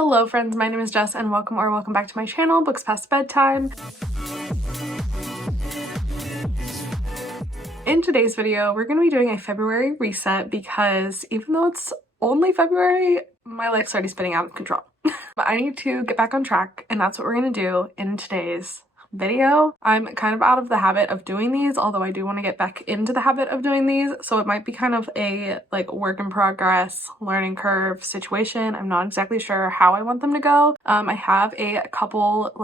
Hello friends, my name is Jess and welcome back to my channel, Books Past Bedtime. In today's video, we're going to be doing a February reset because even though it's only February, my life's already spinning out of control. But I need to get back on track, and that's what we're going to do in today's video. I'm kind of out of the habit of doing these, although I do want to get back into the habit of doing these, so it might be kind of a work in progress, learning curve situation. I'm not exactly sure how I want them to go. I have a couple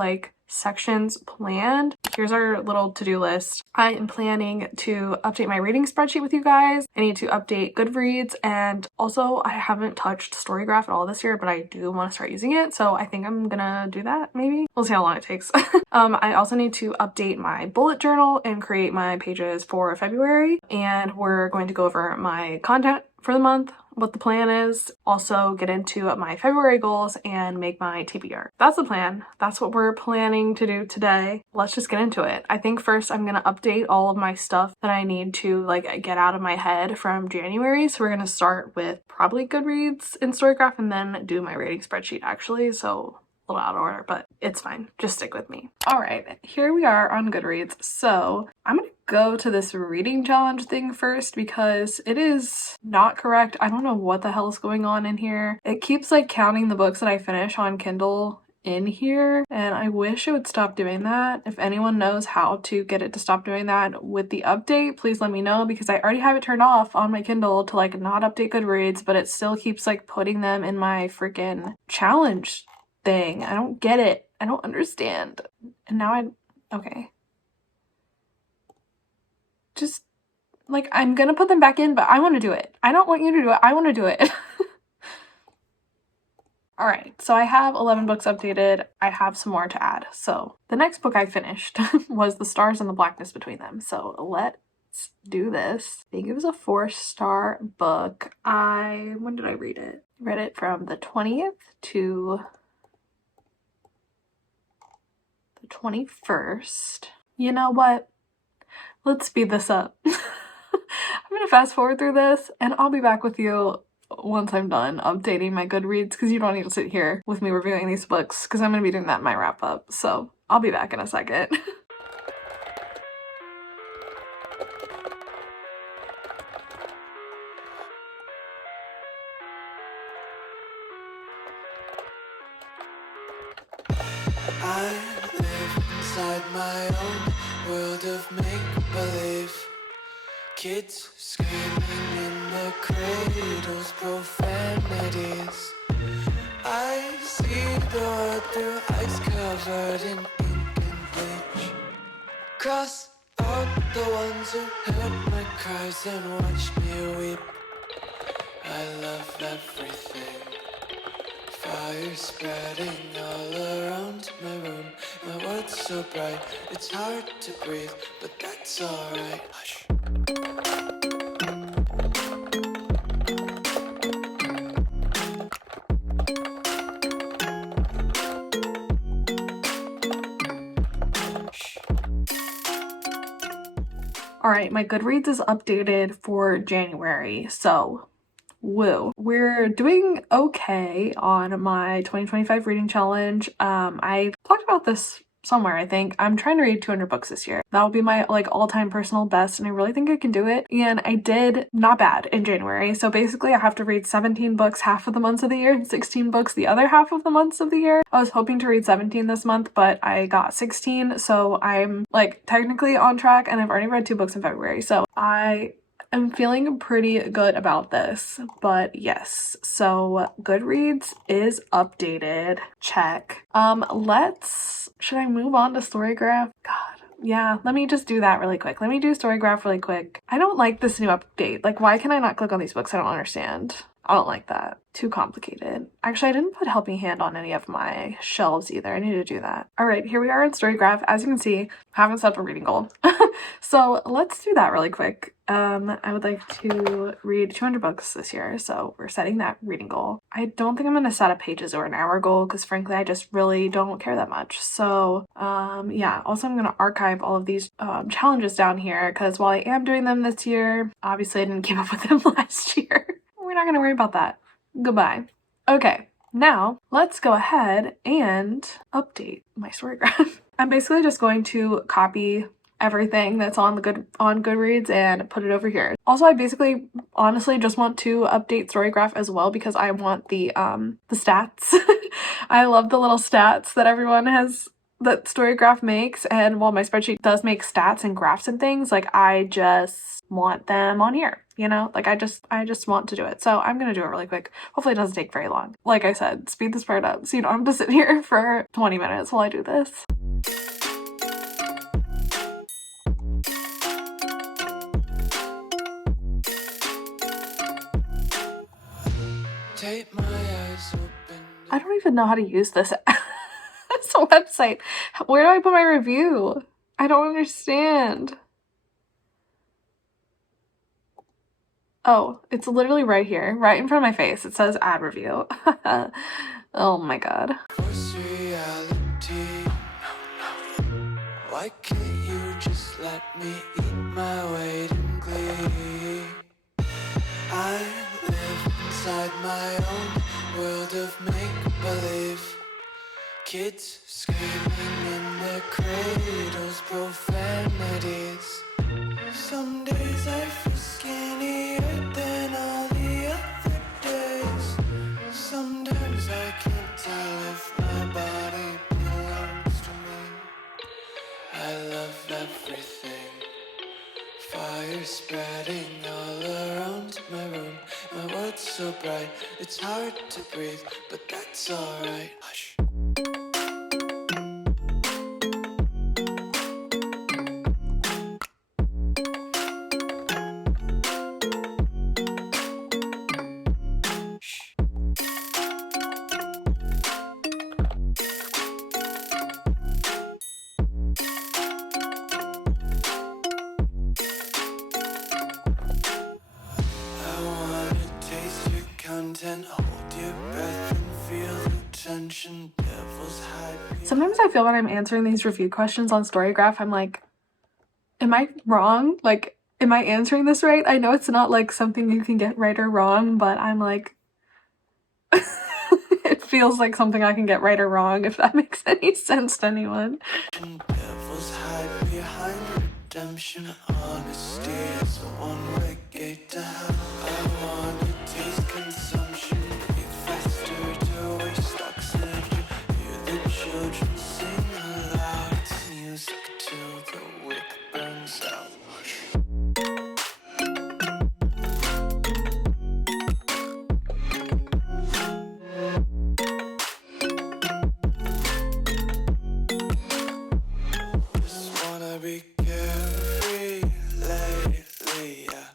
sections planned. Here's our little to-do list. I am planning to update my reading spreadsheet with you guys. I need to update Goodreads, and also I haven't touched Storygraph at all this year, but I do want to start using it, so I think I'm gonna do that maybe. We'll see how long it takes. I also need to update my bullet journal and create my pages for February, and we're going to go over my content for the month, what the plan is, also get into my February goals and make my TBR. That's the plan. That's what we're planning to do today. Let's just get into it. I think first I'm gonna update all of my stuff that I need to get out of my head from January. So we're gonna start with probably Goodreads and Storygraph and then do my reading spreadsheet actually. So a little out of order, but it's fine. Just stick with me. All right, here we are on Goodreads. So I'm gonna go to this reading challenge thing first because it is not correct. I don't know what the hell is going on in here. It keeps counting the books that I finish on Kindle in here, and I wish it would stop doing that. If anyone knows how to get it to stop doing that with the update, please let me know, because I already have it turned off on my Kindle to not update Goodreads, but it still keeps putting them in my freaking challenge thing. I don't get it. I don't understand. And now okay. Just I'm gonna put them back in, but I want to do it. I don't want you to do it. I want to do it. All right, so I have 11 books updated. I have some more to add. So the next book I finished was The Stars and the Blackness Between Them. So let's do this. I think it was a 4-star book. When did I read it? I read it from the 20th to the 21st. You know what? Let's speed this up. I'm gonna fast forward through this and I'll be back with you once I'm done updating my Goodreads, because you don't need to sit here with me reviewing these books because I'm gonna be doing that in my wrap up. So I'll be back in a second. I live inside my own world of make-believe. Kids screaming in the cradles, profanities. I see the world through ice covered in ink and bleach. Cross out the ones who heard my cries and watched me weep. I love everything. Fire spreading all around my room. My world's so bright, it's hard to breathe, but that's alright. Hush. All right, my Goodreads is updated for January, so woo. We're doing okay on my 2025 reading challenge. I talked about this somewhere, I think. I'm trying to read 200 books this year. That will be my all-time personal best, and I really think I can do it. And I did not bad in January. So basically I have to read 17 books half of the months of the year and 16 books the other half of the months of the year. I was hoping to read 17 this month, but I got 16, so I'm technically on track, and I've already read 2 books in February. So I'm feeling pretty good about this, but yes, so Goodreads is updated. Check. Should I move on to Storygraph? God, yeah, let me just do that really quick. Let me do Storygraph really quick. I don't like this new update. Why can I not click on these books? I don't understand. I don't like that. Too complicated. Actually, I didn't put Helping Hand on any of my shelves either. I need to do that. All right, here we are in Storygraph. As you can see, I haven't set up a reading goal. So let's do that really quick. I would like to read 200 books this year, so we're setting that reading goal. I don't think I'm going to set a pages or an hour goal because frankly, I just really don't care that much. So yeah, also I'm going to archive all of these challenges down here because while I am doing them this year, obviously I didn't keep up with them last year. We're not going to worry about that. Goodbye. Okay, now let's go ahead and update my Storygraph. I'm basically just going to copy everything that's on Goodreads and put it over here. Also, I basically honestly just want to update Storygraph as well because I want the stats. I love the little stats that everyone has, that Storygraph makes, and while my spreadsheet does make stats and graphs and things, like I just want them on here, you know? Like I just want to do it. So I'm gonna do it really quick. Hopefully it doesn't take very long. Like I said, speed this part up so you don't have to sit here for 20 minutes while I do this. Take my eyes open. I don't even know how to use this it's a website. Where do I put my review? I don't understand. Oh, it's literally right here, right in front of my face. It says add review. Oh my god. Force reality. Why can't you just let me eat my weight in glee? I live inside my own world of make-believe. Kids screaming in their cradles, profanities. Some days I feel skinnier than all the other days. Sometimes I can't tell if my body belongs to me. I love everything. Fire spreading all around my room. My world's so bright, it's hard to breathe, but that's alright. Hush. Hold your breath and feel the tension. Devils hide. Sometimes I feel when I'm answering these review questions on Storygraph, I'm like, am I wrong? Like, am I answering this right? I know it's not like something you can get right or wrong, but I'm like, it feels like something I can get right or wrong, if that makes any sense to anyone. Devils hide behind redemption. Honesty is a one-way gate to hell. I want to taste consumption. Breathe faster to waste oxygen. Hear the children sing aloud. It's music till the wick burns out. Just wanna be carefree lately, yeah.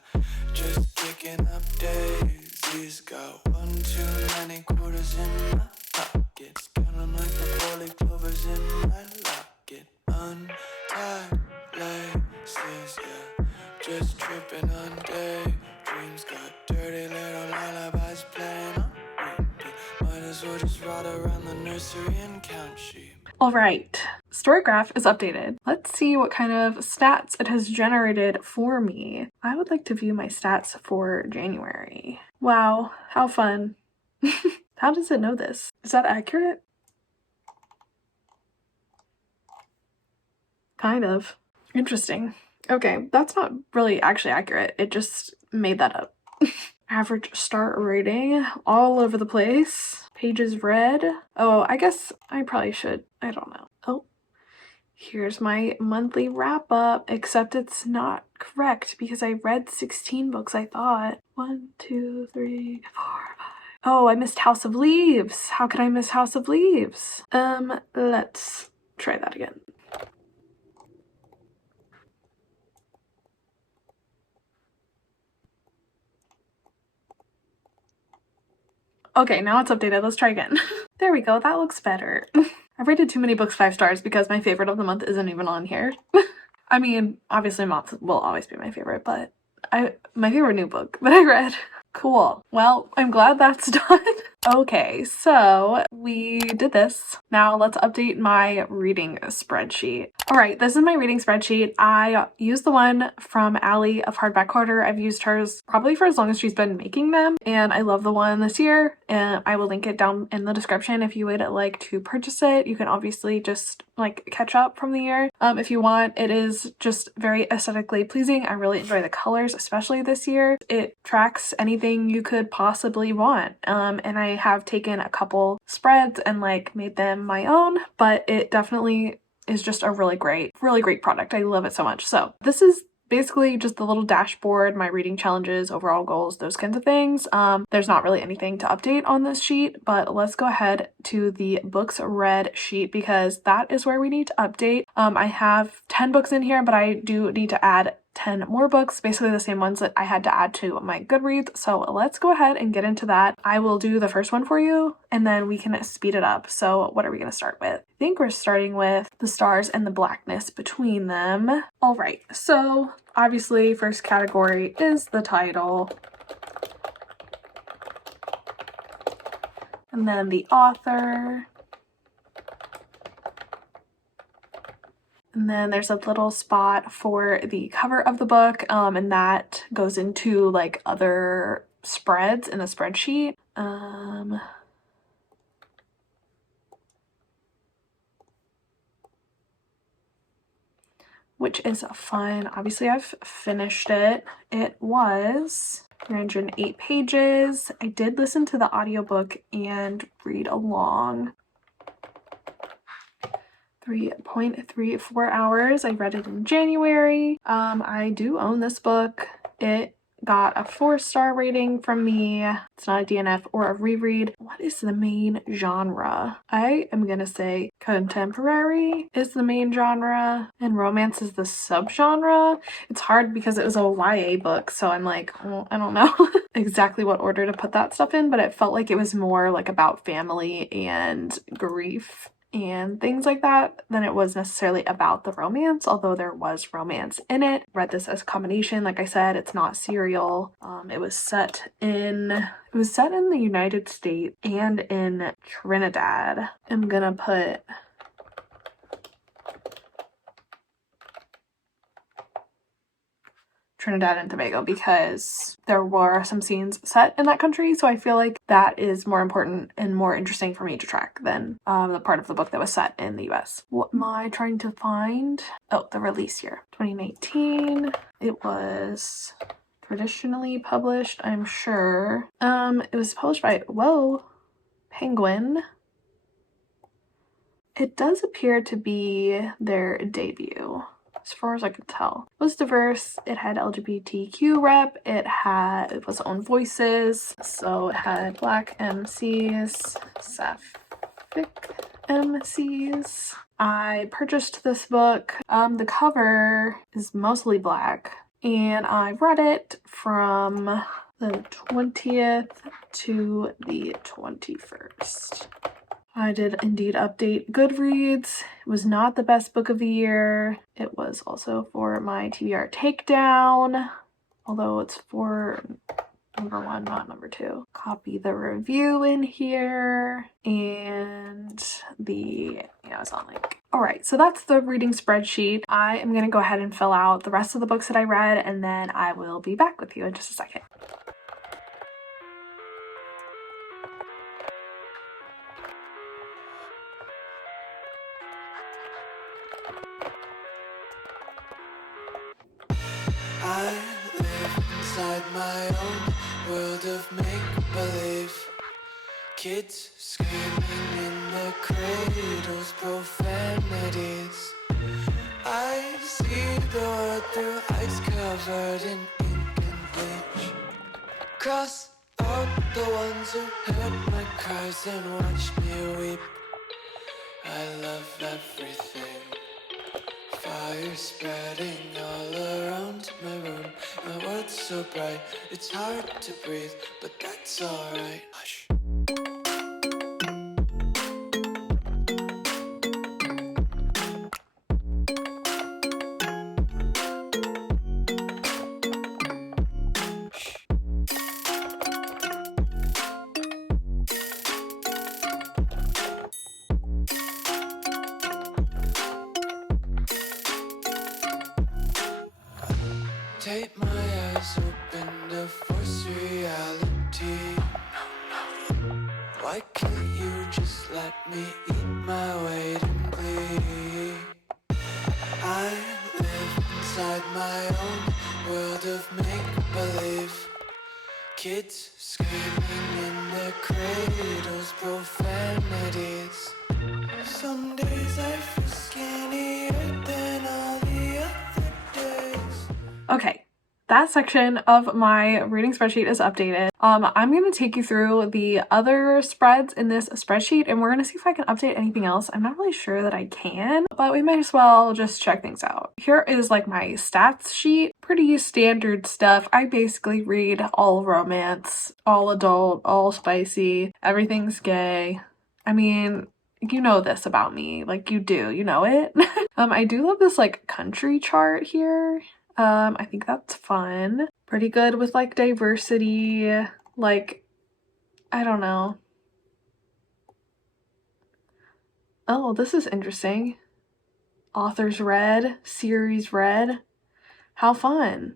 Just kicking up daisies. Got one too many quarters in my pockets. Counting like the four-leaf clovers in my locket. Untied laces, yeah. Just tripping on daydreams. Got dirty little lullabies playing on repeat. Might as well just ride around the nursery and count sheep. All right, Storygraph is updated. Let's see what kind of stats it has generated for me. I would like to view my stats for January. Wow, how fun. How does it know this? Is that accurate? Kind of. Interesting. Okay, that's not really actually accurate. It just made that up. Average start rating, all over the place. Pages read. Oh, I guess I probably should. I don't know. Oh, here's my monthly wrap up, except it's not correct because I read 16 books, I thought. 1, 2, 3, 4, 5. Oh, I missed House of Leaves. How could I miss House of Leaves? Let's try that again. Okay, now it's updated. Let's try again. There we go. That looks better. I've rated too many books 5 stars because my favorite of the month isn't even on here. I mean, obviously Moth will always be my favorite, but my favorite new book that I read. Cool. Well, I'm glad that's done. Okay, so we did this. Now let's update my reading spreadsheet. All right, this is my reading spreadsheet. I used the one from Allie of Hardback Hoarder. I've used hers probably for as long as she's been making them, and I love the one this year, and I will link it down in the description if you would like to purchase it. You can obviously just like catch up from the year if you want. It is just very aesthetically pleasing. I really enjoy the colors, especially this year. It tracks anything you could possibly want, and I have taken a couple spreads and like made them my own, but it definitely is just a really great product. I love it so much. So this is basically just the little dashboard, my reading challenges, overall goals, those kinds of things. There's not really anything to update on this sheet, but let's go ahead to the books read sheet because that is where we need to update. I have 10 books in here, but I do need to add 10 more books, basically the same ones that I had to add to my Goodreads. So let's go ahead and get into that. I will do the first one for you and then we can speed it up. So what are we going to start with? I think we're starting with the stars and the blackness between them. All right, so obviously first category is the title. And then the author. And then there's a little spot for the cover of the book, and that goes into like other spreads in the spreadsheet. Which is fun. Obviously, I've finished it. It was 308 pages. I did listen to the audiobook and read along. 3.34 hours. I read it in January. I do own this book. It got a 4-star rating from me. It's not a DNF or a reread. What is the main genre? I am gonna say contemporary is the main genre and romance is the subgenre. It's hard because it was a YA book, so I'm like, oh, I don't know exactly what order to put that stuff in, but it felt like it was more like about family and grief and things like that than it was necessarily about the romance, although there was romance in it. Read this as a combination. Like I said, it's not serial. It was set in the United States and in Trinidad. I'm gonna put Trinidad and Tobago because there were some scenes set in that country, so I feel like that is more important and more interesting for me to track than the part of the book that was set in the US. What am I trying to find? Oh, the release year, 2019. It was traditionally published, I'm sure. It was published by, Penguin. It does appear to be their debut. As far as I could tell. It was diverse, it had LGBTQ rep, it was own voices, so it had Black MCs, Sapphic MCs. I purchased this book. The cover is mostly black, and I read it from the 20th to the 21st. I did indeed update Goodreads. It was not the best book of the year. It was also for my TBR takedown, although it's for number 1, not number 2. Copy the review in here and the Amazon link. All right, so that's the reading spreadsheet. I am gonna go ahead and fill out the rest of the books that I read, and then I will be back with you in just a second. I live inside my own world of make-believe. Kids screaming in the cradles, profanities. I see the world through ice covered in ink and bleach. Cross out the ones who heard my cries and watched me weep. I love everything. Fire spreading all around my room. My world's so bright, it's hard to breathe, but that's alright. Hush. eat my weight in glee. I live inside my own world of make-believe. Kids screaming in their cradles, profanities. Some days I feel skinnier than all the other days. Okay, that section of my reading spreadsheet is updated. I'm going to take you through the other spreads in this spreadsheet, and we're going to see if I can update anything else. I'm not really sure that I can, but we might as well just check things out. Here is like my stats sheet. Pretty standard stuff. I basically read all romance, all adult, all spicy, everything's gay. I mean, you know this about me. Like, you do, you know it. I do love this like country chart here. I think that's fun. Pretty good with like diversity, like, I don't know. Oh, this is interesting. Authors read, series read. How fun.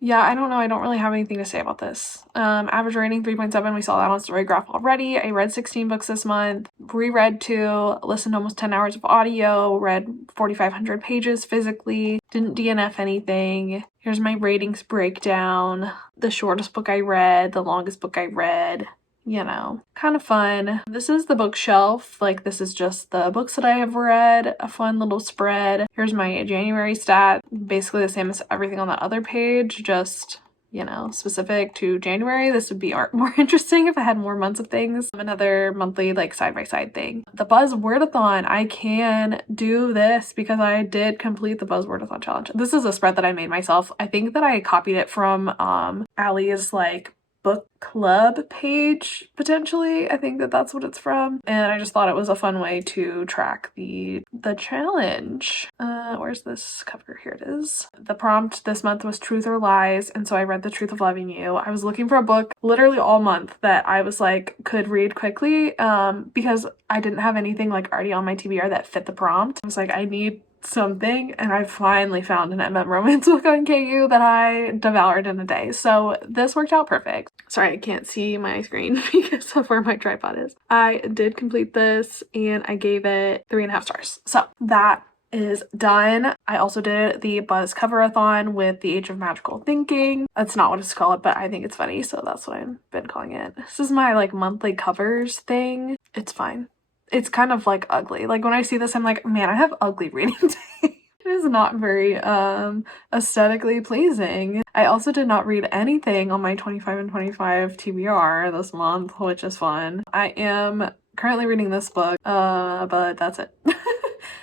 Yeah, I don't know. I don't really have anything to say about this. Average rating 3.7. We saw that on Storygraph already. I read 16 books this month, reread 2, listened to almost 10 hours of audio, read 4,500 pages physically, didn't DNF anything. Here's my ratings breakdown. The shortest book I read, the longest book I read. You know, kind of fun. This is the bookshelf. Like, this is just the books that I have read. A fun little spread. Here's my January stat. Basically the same as everything on the other page, just, you know, specific to January. This would be more interesting if I had more months of things. Another monthly, like, side-by-side thing. The Buzzwordathon. I can do this because I did complete the Buzzwordathon challenge. This is a spread that I made myself. I think that I copied it from Allie's, like, book club page, potentially. I think that that's what it's from, and I just thought it was a fun way to track the challenge. Where's this cover? Here it is. The prompt this month was Truth or Lies, and so I read The Truth of Loving You. I was looking for a book literally all month that I was like could read quickly, because I didn't have anything like already on my TBR that fit the prompt. I was like, I need something, and I finally found an MM romance book on KU that I devoured in a day. So this worked out perfect. Sorry, I can't see my screen because of where my tripod is. I did complete this and I gave it 3.5 stars. So that is done. I also did the Buzz Coverathon with The Age of Magical Thinking. That's not what it's called, but I think it's funny, so that's what I've been calling it. This is my like monthly covers thing. It's fine. It's kind of like ugly. Like when I see this, I'm like, man, I have ugly reading tape. It is not very aesthetically pleasing. I also did not read anything on my 25 and 25 TBR this month, which is fun. I am currently reading this book, but that's it.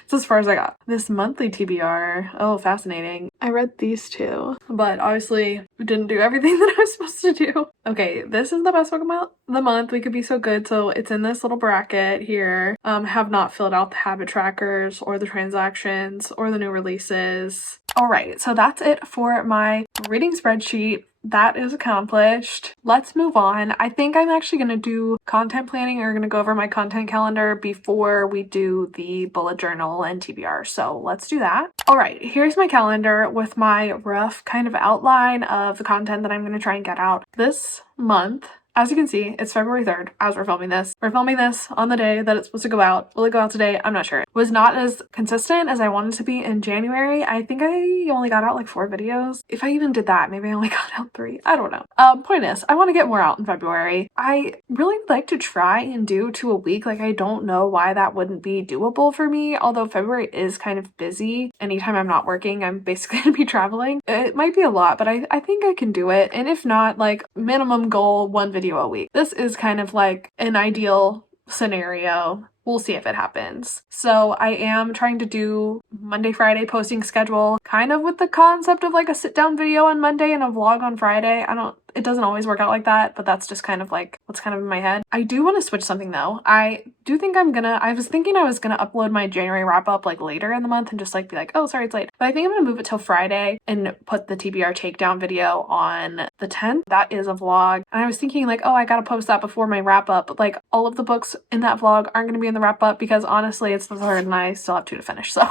It's as far as I got. This monthly TBR, oh, fascinating. I read these two, but obviously didn't do everything that I was supposed to do. Okay, this is the best book of the month. We Could Be So Good. So it's in this little bracket here. Have not filled out the habit trackers or the transactions or the new releases. All right, so that's it for my reading spreadsheet. That is accomplished. Let's move on. I think I'm actually going to do content planning, or going to go over my content calendar before we do the bullet journal and TBR. So let's do that. All right, here's my calendar with my rough kind of outline of the content that I'm going to try and get out this month. As you can see, it's February 3rd as we're filming this. We're filming this on the day that it's supposed to go out. Will it go out today? I'm not sure. It was not as consistent as I wanted to be in January. I think I only got out like 4 videos. If I even did that, maybe I only got out 3. I don't know. Point is, I want to get more out in February. I really would like to try and do 2 a week. Like, I don't know why that wouldn't be doable for me, although February is kind of busy. Anytime I'm not working, I'm basically going to be traveling. It might be a lot, but I think I can do it. And if not, like, minimum goal, 1 video a week. This is kind of like an ideal scenario. We'll see if it happens. So I am trying to do Monday, Friday posting schedule, kind of with the concept of like a sit down video on Monday and a vlog on Friday. It doesn't always work out like that, but that's just kind of like what's kind of in my head. I do want to switch something though. I was thinking I was gonna upload my January wrap up like later in the month and just like be like, oh, sorry, it's late. But I think I'm gonna move it till Friday and put the TBR takedown video on the 10th. That is a vlog. And I was thinking like, oh, I gotta post that before my wrap up. But like all of the books in that vlog aren't gonna be in the wrap up because honestly, it's the 3rd and I still have 2 to finish. So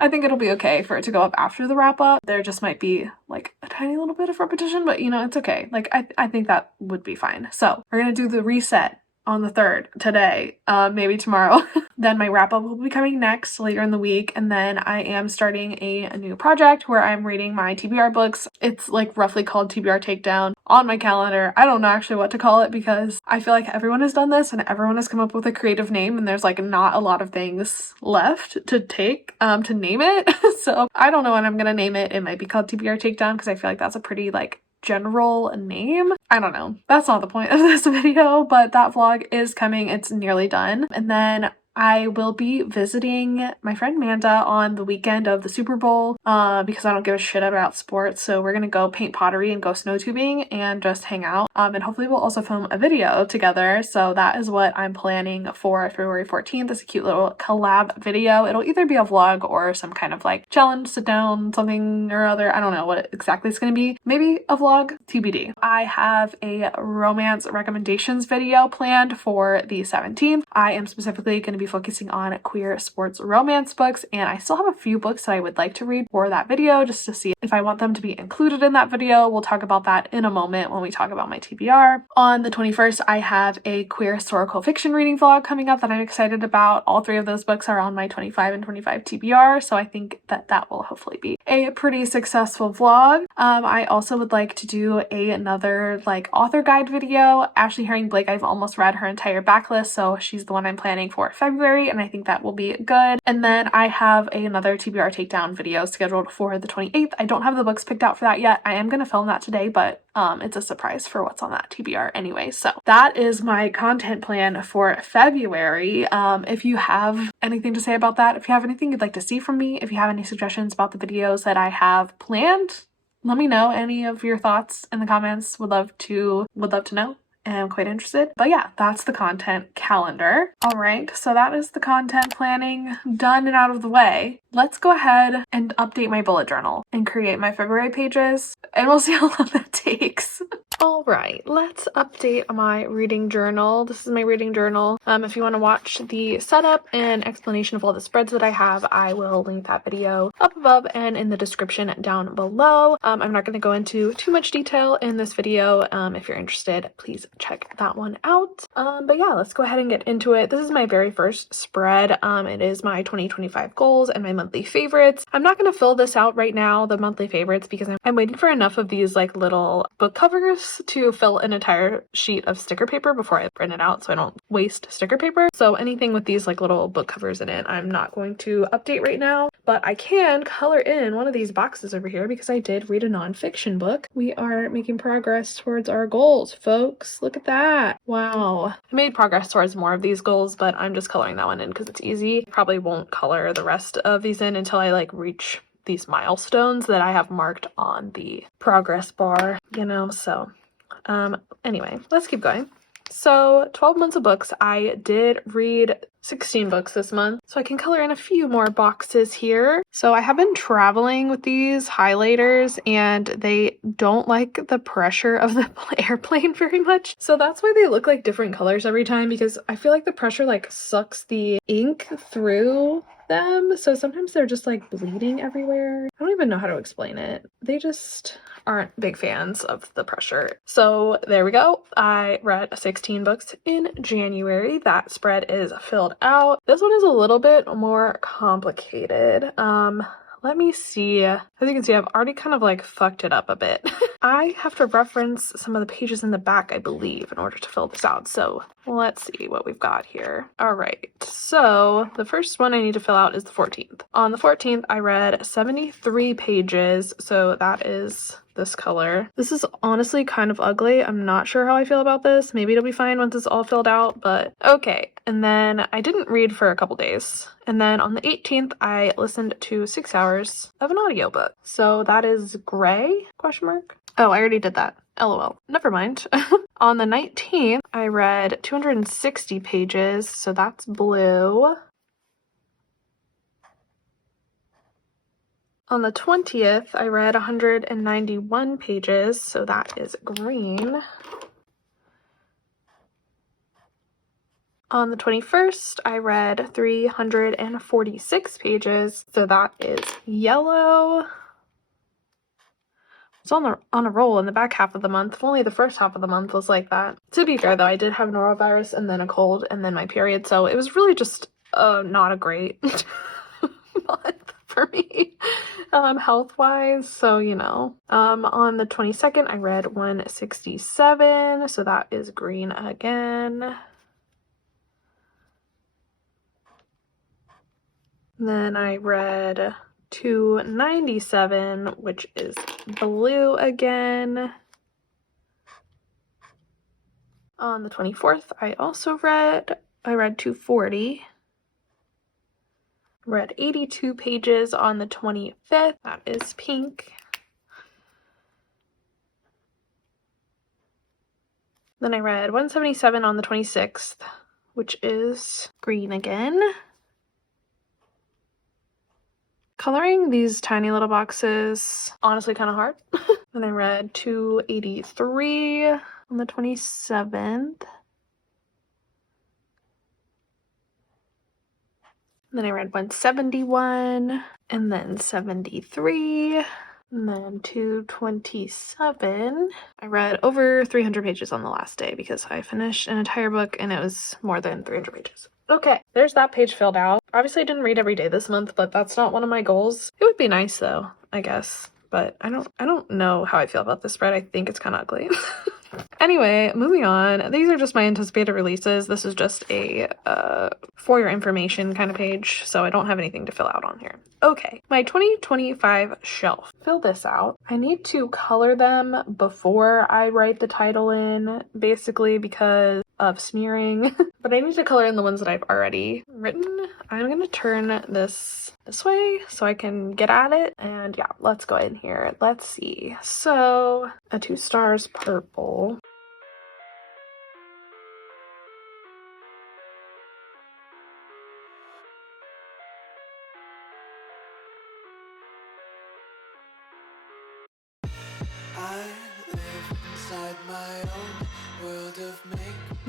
I think it'll be okay for it to go up after the wrap up. There just might be like a tiny little bit of repetition, but you know, it's okay. Like I think that would be fine. So we're gonna do the reset on the 3rd, today, maybe tomorrow. Then my wrap up will be coming next later in the week, and then I am starting a new project where I'm reading my TBR books. It's like roughly called TBR Takedown on my calendar. I don't know actually what to call it because I feel like everyone has done this and everyone has come up with a creative name, and there's like not a lot of things left to take to name it. So I don't know what I'm gonna name it. It might be called TBR Takedown because I feel like that's a pretty like general name. I don't know. That's not the point of this video, but that vlog is coming. It's nearly done. And then I will be visiting my friend Manda on the weekend of the Super Bowl because I don't give a shit about sports. So we're gonna go paint pottery and go snow tubing and just hang out. And hopefully we'll also film a video together. So that is what I'm planning for February 14th. It's a cute little collab video. It'll either be a vlog or some kind of like challenge, sit down, something or other. I don't know what exactly it's gonna be. Maybe a vlog, TBD. I have a romance recommendations video planned for the 17th. I am specifically gonna be focusing on queer sports romance books, and I still have a few books that I would like to read for that video just to see if I want them to be included in that video. We'll talk about that in a moment when we talk about my TBR. On the 21st, I have a queer historical fiction reading vlog coming up that I'm excited about. All 3 of those books are on my 25 and 25 TBR, so I think that that will hopefully be a pretty successful vlog. I also would like to do another like author guide video. Ashley Herring Blake, I've almost read her entire backlist, so she's the one I'm planning for February, and I think that will be good. And then I have another TBR takedown video scheduled for the 28th. I don't have the books picked out for that yet. I am going to film that today, but it's a surprise for what's on that TBR anyway. So that is my content plan for February. If you have anything to say about that, if you have anything you'd like to see from me, if you have any suggestions about the videos that I have planned, let me know. Any of your thoughts in the comments. Would love to know. I'm quite interested. But yeah, that's the content calendar. All right, so that is the content planning done and out of the way. Let's go ahead and update my bullet journal and create my February pages, and we'll see how long that takes. All right, let's update my reading journal. This is my reading journal. If you want to watch the setup and explanation of all the spreads that I have, I will link that video up above and in the description down below. I'm not going to go into too much detail in this video. If you're interested, please check that one out. But yeah, let's go ahead and get into it. This is my very first spread. It is my 2025 goals and my monthly favorites. I'm not going to fill this out right now, the monthly favorites, because I'm waiting for enough of these like little book covers to fill an entire sheet of sticker paper before I print it out so I don't waste sticker paper. So anything with these like little book covers in it, I'm not going to update right now, but I can color in one of these boxes over here because I did read a nonfiction book. We are making progress towards our goals, folks. Look at that. Wow. I made progress towards more of these goals, but I'm just coloring that one in because it's easy. Probably won't color the rest of these in until I like reach these milestones that I have marked on the progress bar, you know, so anyway, let's keep going. So 12 months of books. I did read 16 books this month, so I can color in a few more boxes here. So I have been traveling with these highlighters and they don't like the pressure of the airplane very much. So that's why they look like different colors every time, because I feel like the pressure like sucks the ink through them. So sometimes they're just like bleeding everywhere. I don't even know how to explain it. They just aren't big fans of the pressure. So there we go. I read 16 books in January. That spread is filled out. This one is a little bit more complicated. Let me see. As you can see, I've already kind of like fucked it up a bit. I have to reference some of the pages in the back, I believe, in order to fill this out. So let's see what we've got here. All right. So the first one I need to fill out is the 14th. On the 14th, I read 73 pages. So that is this color. This is honestly kind of ugly. I'm not sure how I feel about this. Maybe it'll be fine once it's all filled out, but okay. And then I didn't read for a couple days. And then on the 18th, I listened to 6 hours of an audiobook. So that is gray, question mark? Oh, I already did that. LOL. Never mind. On the 19th, I read 260 pages. So that's blue. On the 20th, I read 191 pages, so that is green. On the 21st, I read 346 pages, so that is yellow. was on a roll in the back half of the month. If only the first half of the month was like that. To be fair though, I did have norovirus and then a cold and then my period, so it was really just not a great month for me health-wise. So, you know, on the 22nd I read 167, so that is green again. Then I read 297, which is blue again. On the 24th, I read 240. Read 82 pages on the 25th. That is pink. Then I read 177 on the 26th, which is green again. Coloring these tiny little boxes, honestly kind of hard. Then I read 283 on the 27th. Then I read 171, and then 73, and then 227. I read over 300 pages on the last day because I finished an entire book and it was more than 300 pages. Okay, there's that page filled out. Obviously I didn't read every day this month, but that's not one of my goals. It would be nice though, I guess. But I don't know how I feel about this spread. I think it's kind of ugly. Anyway, moving on. These are just my anticipated releases. This is just a for your information kind of page, so I don't have anything to fill out on here. Okay, my 2025 shelf. Fill this out. I need to color them before I write the title in, basically because of smearing. But I need to color in the ones that I've already written. I'm going to turn this way so I can get at it. And yeah, let's go in here. Let's see. So, a 2 stars purple.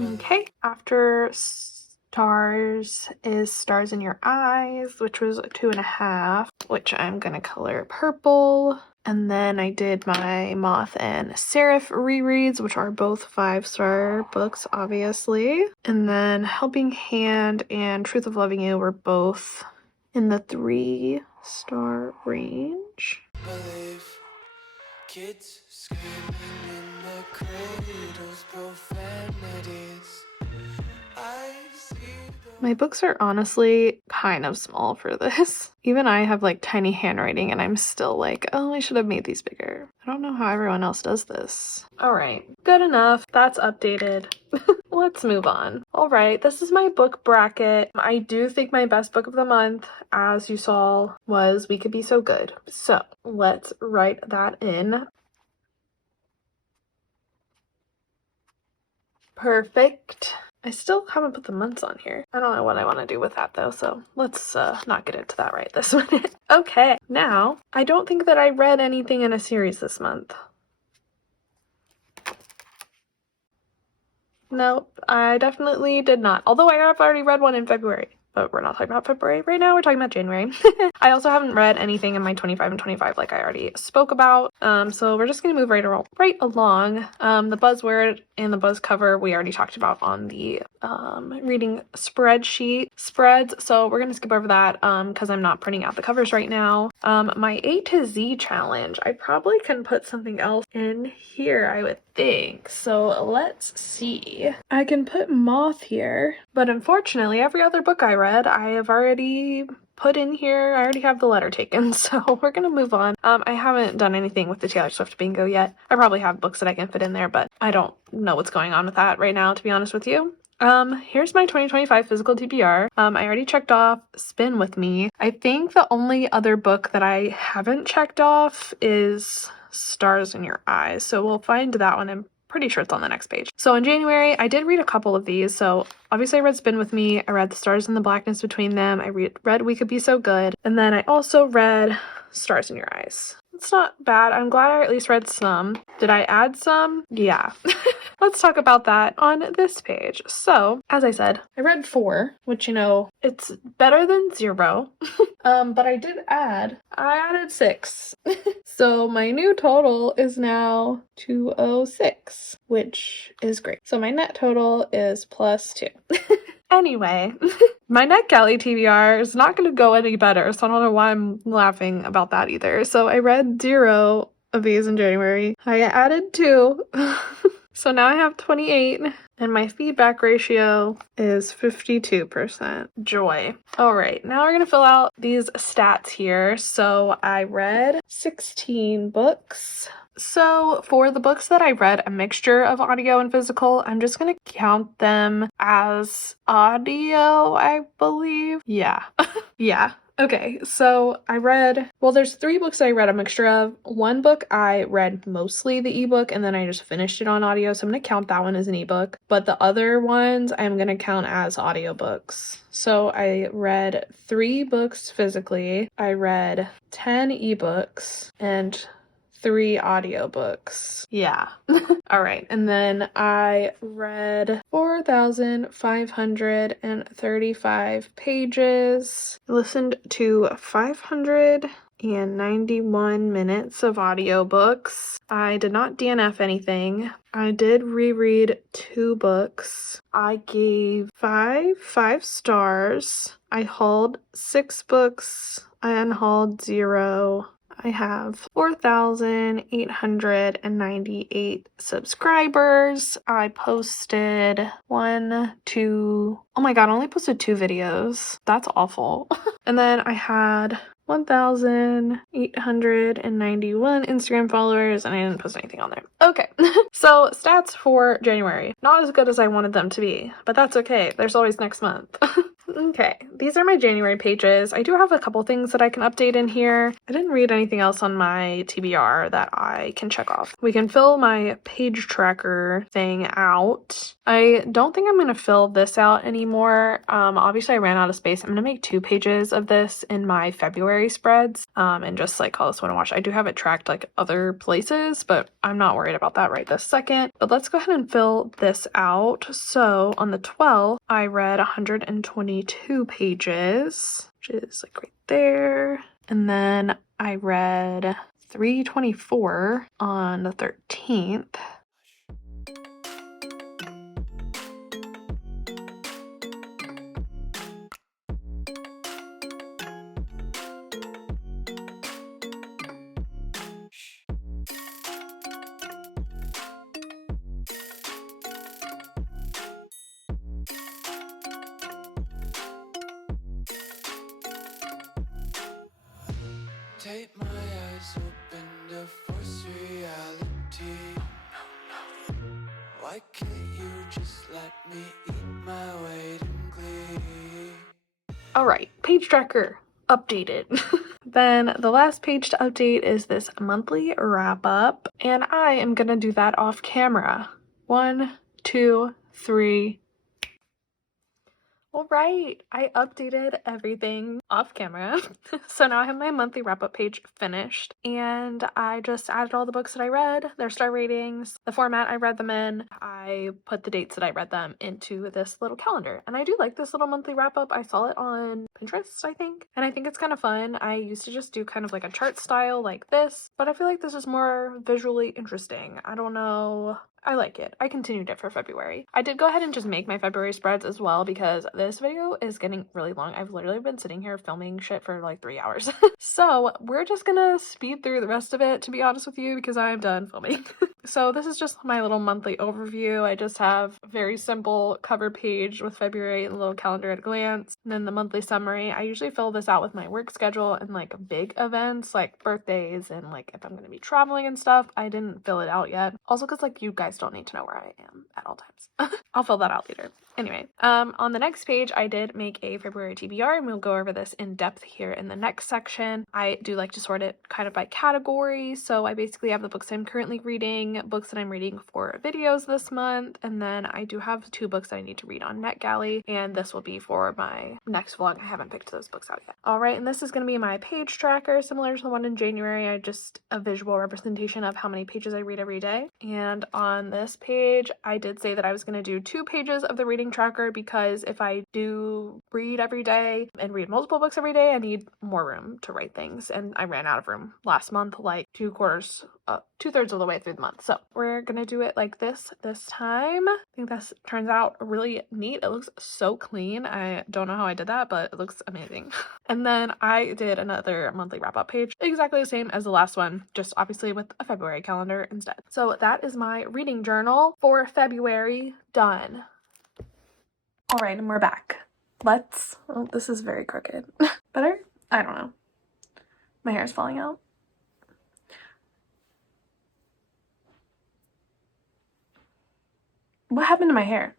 Okay, after stars is Stars in Your Eyes, which was 2.5, which I'm gonna color purple. And then I did my Moth and Seraph rereads, which are both 5-star books, obviously. And then Helping Hand and Truth of Loving You were both in the 3-star range. Kids screaming in the cradles, profanities. My books are honestly kind of small for this. Even I have like tiny handwriting and I'm still like, oh, I should have made these bigger. I don't know how everyone else does this. All right, good enough. That's updated. Let's move on. All right, this is my book bracket. I do think my best book of the month, as you saw, was We Could Be So Good. So let's write that in. Perfect. I still haven't put the months on here. I don't know what I want to do with that though, so let's not get into that right this minute. Okay, now, I don't think that I read anything in a series this month. Nope, I definitely did not. Although I have already read one in February. But we're not talking about February right now, we're talking about January. I also haven't read anything in my 25 and 25 like I already spoke about. So we're just gonna move right along. The buzzword and the buzz cover we already talked about on the reading spreadsheet spreads. So we're gonna skip over that because I'm not printing out the covers right now. My A to Z challenge, I probably can put something else in here, I would think. So let's see. I can put Moth here, but unfortunately every other book I read I have already put in here. I already have the letter taken, so we're gonna move on. I haven't done anything with the Taylor Swift bingo yet. I probably have books that I can fit in there, but I don't know what's going on with that right now, to be honest with you. Here's my 2025 physical TBR. I already checked off Spin With Me. I think the only other book that I haven't checked off is Stars in Your Eyes, so we'll find that one. I'm pretty sure it's on the next page. So in January, I did read a couple of these. So obviously I read Spin With Me. I read The Stars and the Blackness Between Them. I read We Could Be So Good. And then I also read Stars in Your Eyes. It's not bad. I'm glad I at least read some. Did I add some? Yeah. let's talk about that on this page. So, as I said, I read 4, which, you know, it's better than 0. But I added 6. So my new total is now 206, which is great. So my net total is +2. Anyway, my NetGalley TBR is not going to go any better, so I don't know why I'm laughing about that either. So I read 0 of these in January. I added 2. So now I have 28, and my feedback ratio is 52%. Joy. All right, now we're going to fill out these stats here. So I read 16 books. So for the books that I read, a mixture of audio and physical, I'm just going to count them as audio, I believe. Yeah. Yeah. Okay, so there's 3 books that I read a mixture of. 1 book I read mostly the ebook, and then I just finished it on audio, so I'm going to count that one as an ebook. But the other ones I'm going to count as audiobooks. So I read 3 books physically, I read 10 ebooks, and 3 audiobooks. Yeah. All right. And then I read 4,535 pages, listened to 591 minutes of audiobooks. I did not DNF anything. I did reread 2 books. I gave 5 stars. I hauled 6 books. I unhauled 0. I have 4,898 subscribers. I posted 1, 2, oh my god, I only posted 2 videos. That's awful. And then I had 1,891 Instagram followers, and I didn't post anything on there. Okay, so stats for January. Not as good as I wanted them to be, but that's okay. There's always next month. Okay, these are my January pages. I do have a couple things that I can update in here. I didn't read anything else on my TBR that I can check off. We can fill my page tracker thing out. I don't think I'm going to fill this out anymore. Obviously I ran out of space. I'm going to make 2 pages of this in my February spreads and just like call this one a wash. I do have it tracked like other places, but I'm not worried about that right this second. But let's go ahead and fill this out. So on the 12th, I read 122 pages, which is like right there. And then I read 324 on the 13th. Take my eyes open to force reality. Why can't you just let me eat my weight in glee? Alright, page tracker updated. Then the last page to update is this monthly wrap up, and I am gonna do that off camera. 1, 2, 3. All right, I updated everything off camera. So now I have my monthly wrap-up page finished, and I just added all the books that I read, their star ratings, the format I read them in. I put the dates that I read them into this little calendar, and I do like this little monthly wrap-up. I saw it on Pinterest, I think, and I think it's kind of fun. I used to just do kind of like a chart style like this, but I feel like this is more visually interesting. I don't know. I like it. I continued it for February. I did go ahead and just make my February spreads as well because this video is getting really long. I've literally been sitting here filming shit for like 3 hours. So we're just gonna speed through the rest of it, to be honest with you, because I'm done filming. So this is just my little monthly overview. I just have a very simple cover page with February and a little calendar at a glance. And then the monthly summary. I usually fill this out with my work schedule and like big events like birthdays and like if I'm gonna be traveling and stuff. I didn't fill it out yet. Also because like you guys don't need to know where I am at all times. I'll fill that out later. Anyway, on the next page, I did make a February TBR, and we'll go over this in depth here in the next section. I do like to sort it kind of by category, so I basically have the books I'm currently reading, books that I'm reading for videos this month, and then I do have 2 books that I need to read on NetGalley, and this will be for my next vlog. I haven't picked those books out yet. Alright, and this is going to be my page tracker, similar to the one in January. I just a visual representation of how many pages I read every day. And on this page, I did say that I was going to do 2 pages of the reading tracker, because if I do read every day and read multiple books every day, I need more room to write things, and I ran out of room last month, like 2/3 of the way through the month. So we're gonna do it like this time. I think this turns out really neat. It looks so clean. I don't know how I did that, but it looks amazing. And then I did another monthly wrap-up page, exactly the same as the last one, just obviously with a February calendar instead. So that is my reading journal for February done. All right, and we're back. Oh, this is very crooked. Better? I don't know. My hair is falling out. What happened to my hair?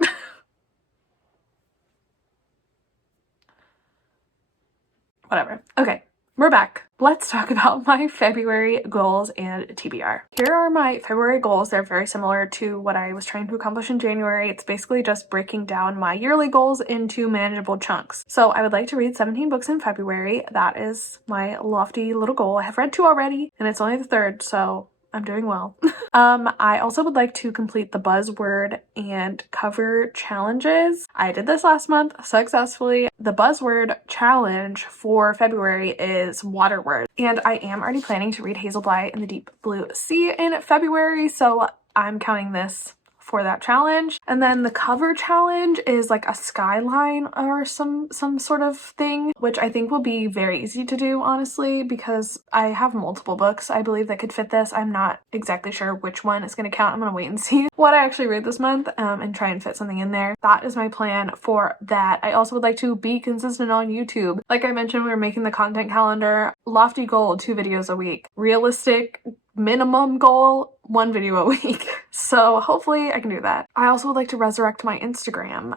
Whatever. Okay, we're back. Let's talk about my February goals and TBR. Here are my February goals. They're very similar to what I was trying to accomplish in January. It's basically just breaking down my yearly goals into manageable chunks. So I would like to read 17 books in February. That is my lofty little goal. I have read 2 already, and it's only the 3rd, so I'm doing well. I also would like to complete the buzzword and cover challenges. I did this last month successfully. The buzzword challenge for February is water word, and I am already planning to read Hazel Bly and the Deep Blue Sea in February, so I'm counting this for that challenge. And then the cover challenge is like a skyline or some sort of thing, which I think will be very easy to do, honestly, because I have multiple books I believe that could fit this. I'm not exactly sure which one is going to count. I'm going to wait and see what I actually read this month and try and fit something in there. That is my plan for that. I also would like to be consistent on YouTube. Like I mentioned, we were making the content calendar. Lofty goal, 2 videos a week. Realistic minimum goal, 1 video a week. So hopefully I can do that. I also would like to resurrect my Instagram.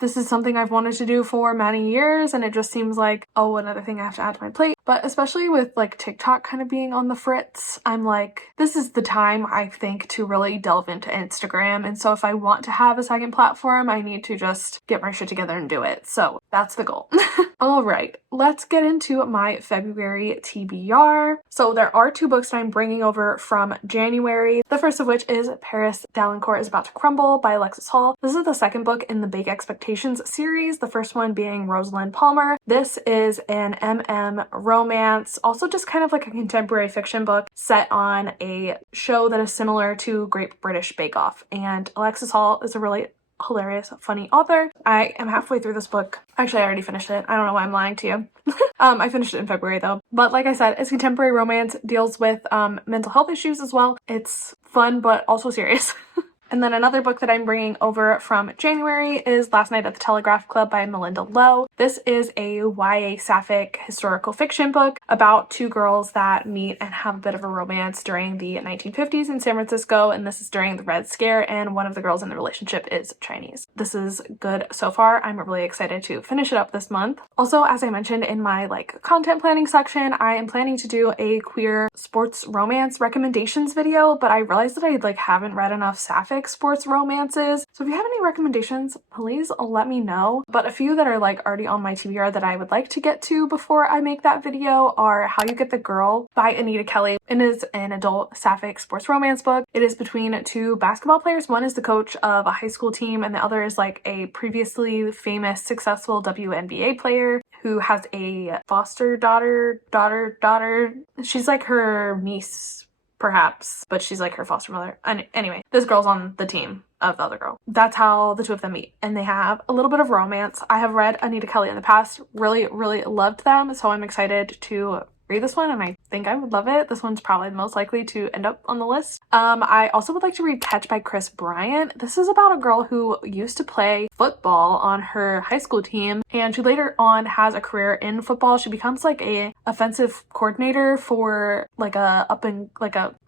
This is something I've wanted to do for many years, and it just seems like, oh, another thing I have to add to my plate. But especially with like TikTok kind of being on the fritz, I'm like, this is the time I think to really delve into Instagram. And so if I want to have a second platform, I need to just get my shit together and do it. So that's the goal. All right, let's get into my February TBR. So there are 2 books that I'm bringing over from January. The first of which is Paris Dalincourt is About to Crumble by Alexis Hall. This is the second book in the Big Expectations series, the first one being Rosalind Palmer. This is an romance, also just kind of like a contemporary fiction book set on a show that is similar to Great British Bake Off. And Alexis Hall is a really hilarious, funny author. I am halfway through this book. Actually, I already finished it. I don't know why I'm lying to you. I finished it in February though. But like I said, it's contemporary romance, deals with mental health issues as well. It's fun, but also serious. And then another book that I'm bringing over from January is Last Night at the Telegraph Club by Melinda Lowe. This is a YA sapphic historical fiction book about 2 girls that meet and have a bit of a romance during the 1950s in San Francisco, and this is during the Red Scare, and one of the girls in the relationship is Chinese. This is good so far. I'm really excited to finish it up this month. Also, as I mentioned in my content planning section, I am planning to do a queer sports romance recommendations video, but I realized that I haven't read enough sapphic sports romances. So if you have any recommendations, please let me know. But a few that are already on my TBR that I would like to get to before I make that video are How You Get the Girl by Anita Kelly. It is an adult sapphic sports romance book. It is between 2 basketball players. One is the coach of a high school team, and the other is a previously famous successful WNBA player who has a foster daughter. She's her niece, perhaps, but she's her foster mother. And anyway, this girl's on the team of the other girl. That's how the 2 of them meet, and they have a little bit of romance. I have read Anita Kelly in the past, really loved them, so I'm excited to read this one, and I think I would love it. This one's probably the most likely to end up on the list. I also would like to read Catch by Chris Bryant. This is about a girl who used to play football on her high school team, and she later on has a career in football. She becomes a offensive coordinator for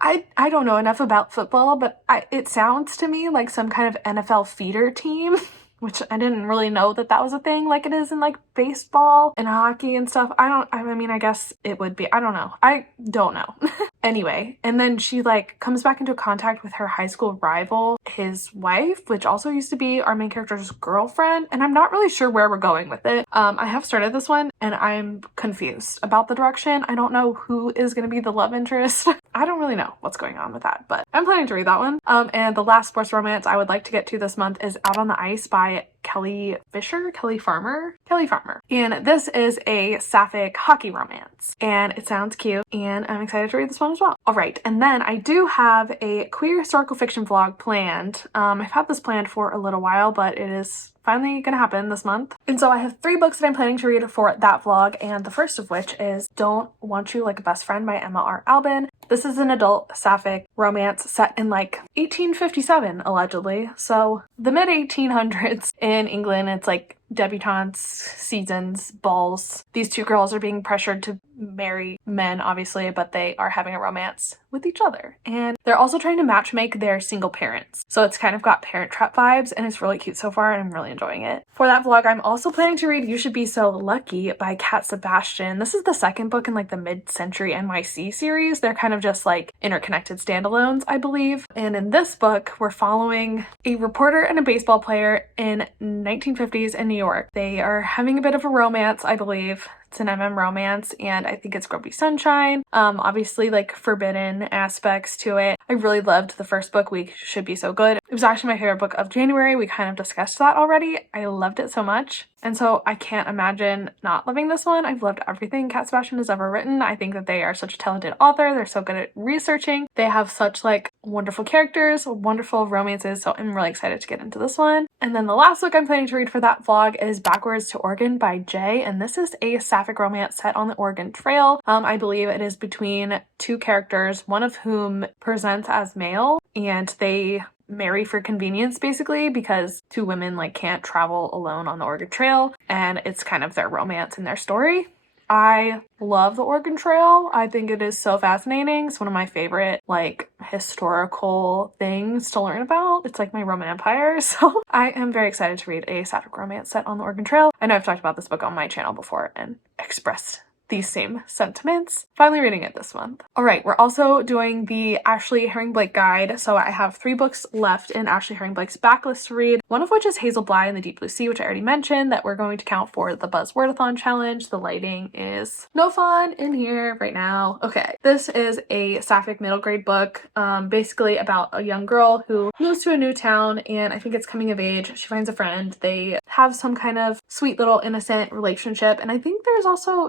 I don't know enough about football, but it sounds to me like some kind of NFL feeder team. which I didn't really know that that was a thing like it is in like baseball and hockey and stuff. I mean, I guess it would be. I don't know. Anyway, and then she like comes back into contact with her high school rival, his wife, which also used to be our main character's girlfriend, and I'm not really sure where we're going with it. I have started this one and I'm confused about the direction. I don't know who is going to be the love interest. I don't really know what's going on with that, but I'm planning to read that one. And the last sports romance I would like to get to this month is Out on the Ice by Kelly Farmer. And this is a sapphic hockey romance and it sounds cute and I'm excited to read this one as well. All right, and then I do have a queer historical fiction vlog planned. I've had this planned for a little while, but it is finally gonna happen this month. And so I have 3 books that I'm planning to read for that vlog, and the first of which is Don't Want You Like a Best Friend by Emma R. Albin. This is an adult sapphic romance set in like 1857 allegedly, so the mid 1800s in England. It's like debutantes, seasons, balls. These 2 girls are being pressured to marry men, obviously, but they are having a romance with each other. And they're also trying to matchmake their single parents. So it's kind of got Parent Trap vibes and it's really cute so far and I'm really enjoying it. For that vlog, I'm also planning to read You Should Be So Lucky by Kat Sebastian. This is the second book in like the mid-century NYC series. They're kind of just like interconnected standalones, I believe. And in this book, we're following a reporter and a baseball player in 1950s in New York. They are having a bit of a romance, I believe. It's an romance and I think it's Grumpy Sunshine. Obviously like forbidden aspects to it. I really loved the first book, We Should Be So Good. It was actually my favorite book of January. We kind of discussed that already. I loved it so much. And so I can't imagine not loving this one. I've loved everything Kat Sebastian has ever written. I think that they are such a talented author. They're so good at researching. They have such like wonderful characters, wonderful romances. So I'm really excited to get into this one. And then the last book I'm planning to read for that vlog is Backwards to Oregon by Jay. And this is a sapphic romance set on the Oregon Trail. I believe it is between 2 characters, one of whom presents as male, and they marry for convenience basically because 2 women like can't travel alone on the Oregon Trail, and it's kind of their romance and their story. I love the Oregon Trail. I think it is so fascinating. It's one of my favorite like historical things to learn about. It's like my Roman Empire. So I am very excited to read a sapphic romance set on the Oregon Trail. I know I've talked about this book on my channel before and expressed these same sentiments. Finally reading it this month. All right, we're also doing the Ashley Herring Blake guide. So I have 3 books left in Ashley Herring Blake's backlist to read, one of which is Hazel Bly and the Deep Blue Sea, which I already mentioned that we're going to count for the Buzzwordathon challenge. The lighting is no fun in here right now. Okay, this is a sapphic middle grade book, basically about a young girl who moves to a new town and I think it's coming of age. She finds a friend. They have some kind of sweet little innocent relationship, and I think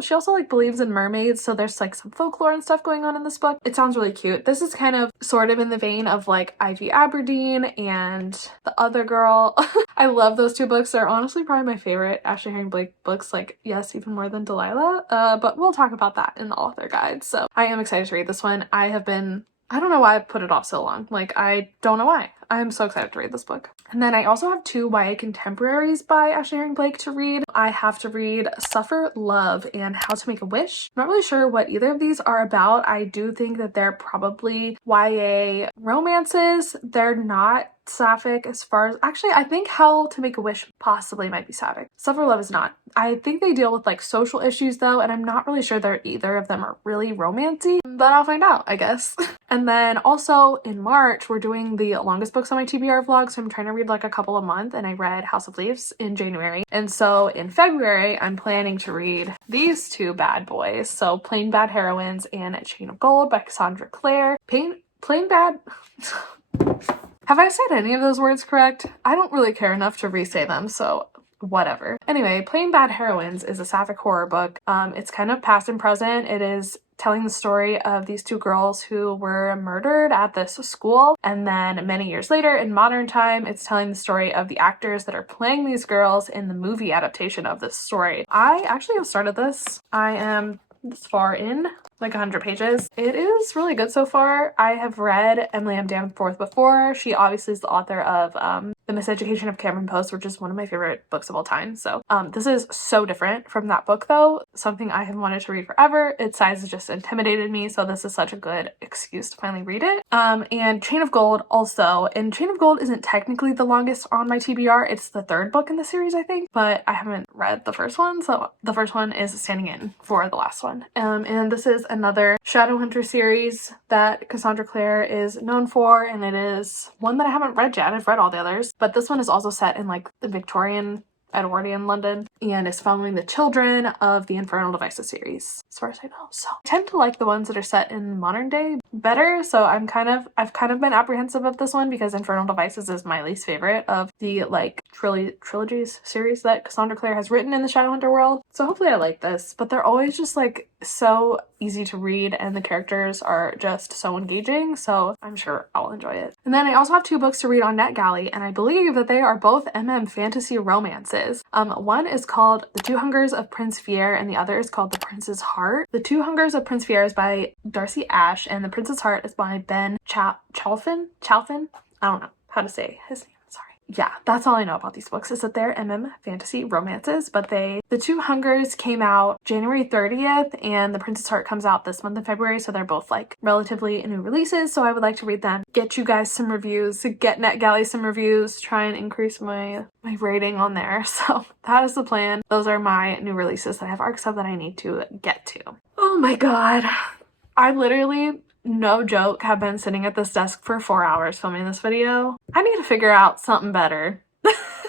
she also like believes in mermaids, so there's like some folklore and stuff going on in this book. It sounds really cute. This is kind of sort of in the vein of like Ivy Aberdeen and The Other Girl. I love those 2 books. They're honestly probably my favorite Ashley Herring Blake books, like yes, even more than Delilah, but we'll talk about that in the author guide. So I am excited to read this one. I don't know why I put it off so long. Like, I don't know why. I'm so excited to read this book. And then I also have 2 YA contemporaries by Ashley Herring Blake to read. I have to read Suffer, Love, and How to Make a Wish. I'm not really sure what either of these are about. I do think that they're probably YA romances. They're not sapphic as far as, actually I think How to Make a Wish possibly might be sapphic. Suffer Love is not. I think they deal with like social issues though, and I'm not really sure that either of them are really romancy, but I'll find out, I guess. And then also in March we're doing the longest books on my TBR vlog, so I'm trying to read like a couple a month, and I read House of Leaves in January. And so in February I'm planning to read these 2 bad boys, so Plain Bad Heroines and A Chain of Gold by Cassandra Clare. Plain Bad Have I said any of those words correct? I don't really care enough to re-say them, so whatever. Anyway, Plain Bad Heroines is a sapphic horror book. It's kind of past and present. It is telling the story of these 2 girls who were murdered at this school, and then many years later in modern time it's telling the story of the actors that are playing these girls in the movie adaptation of this story. I actually have started this. I am this far in. like 100 pages. It is really good so far. I have read Emily M. Danforth before. She obviously is the author of The Miseducation of Cameron Post, which is one of my favorite books of all time. So this is so different from that book though. Something I have wanted to read forever. Its size has just intimidated me, so this is such a good excuse to finally read it. And Chain of Gold also. And Chain of Gold isn't technically the longest on my TBR. It's the third book in the series, I think, but I haven't read the first one, so the first one is standing in for the last one. And this is another Shadowhunter series that Cassandra Clare is known for, and it is one that I haven't read yet. I've read all the others, but this one is also set in like the Victorian Edwardian London and is following the children of the Infernal Devices series, as far as I know. So I tend to like the ones that are set in modern day better, so I've kind of been apprehensive of this one because Infernal Devices is my least favorite of the like trilogies series that Cassandra Clare has written in the Shadowhunter world. So hopefully I like this, but they're always just like so easy to read and the characters are just so engaging, so I'm sure I'll enjoy it. And then I also have 2 books to read on NetGalley, and I believe that they are both fantasy romances. One is called The Two Hungers of Prince Fier and the other is called The Prince's Heart. The Two Hungers of Prince Fier is by Darcy Ashe and The Prince's Heart is by Ben Chalfin? I don't know how to say his name. Yeah, that's all I know about these books is that they're fantasy romances, but The Two Hungers came out January 30th and The Prince's Heart comes out this month in February, so they're both like relatively new releases, so I would like to read them, get you guys some reviews, get NetGalley some reviews, try and increase my rating on there. So that is the plan. Those are my new releases that I have arcs of that I need to get to. Oh my god. I literally, no joke, have been sitting at this desk for 4 hours filming this video. I need to figure out something better.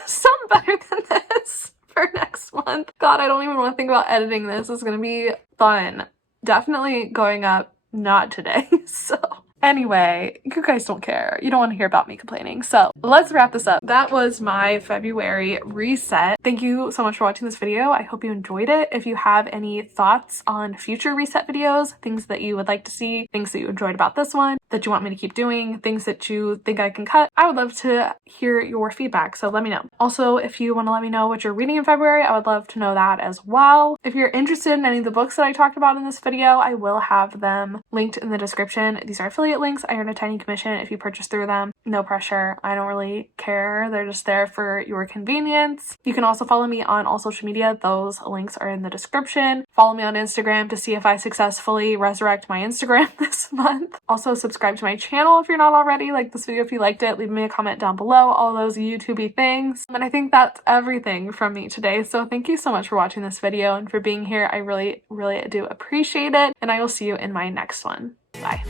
Something better than this for next month. God, I don't even want to think about editing this. It's gonna be fun. Definitely going up not today. So anyway, you guys don't care. You don't want to hear about me complaining. So let's wrap this up. That was my February reset. Thank you so much for watching this video. I hope you enjoyed it. If you have any thoughts on future reset videos, things that you would like to see, things that you enjoyed about this one, that you want me to keep doing, things that you think I can cut, I would love to hear your feedback. So let me know. Also, if you want to let me know what you're reading in February, I would love to know that as well. If you're interested in any of the books that I talked about in this video, I will have them linked in the description. These are affiliate links. I earn a tiny commission if you purchase through them. No pressure. I don't really care. They're just there for your convenience. You can also follow me on all social media. Those links are in the description. Follow me on Instagram to see if I successfully resurrect my Instagram this month. Also subscribe to my channel if you're not already. Like this video if you liked it. Leave me a comment down below. All those YouTube-y things. And I think that's everything from me today. So thank you so much for watching this video and for being here. I really, really do appreciate it. And I will see you in my next one. Bye.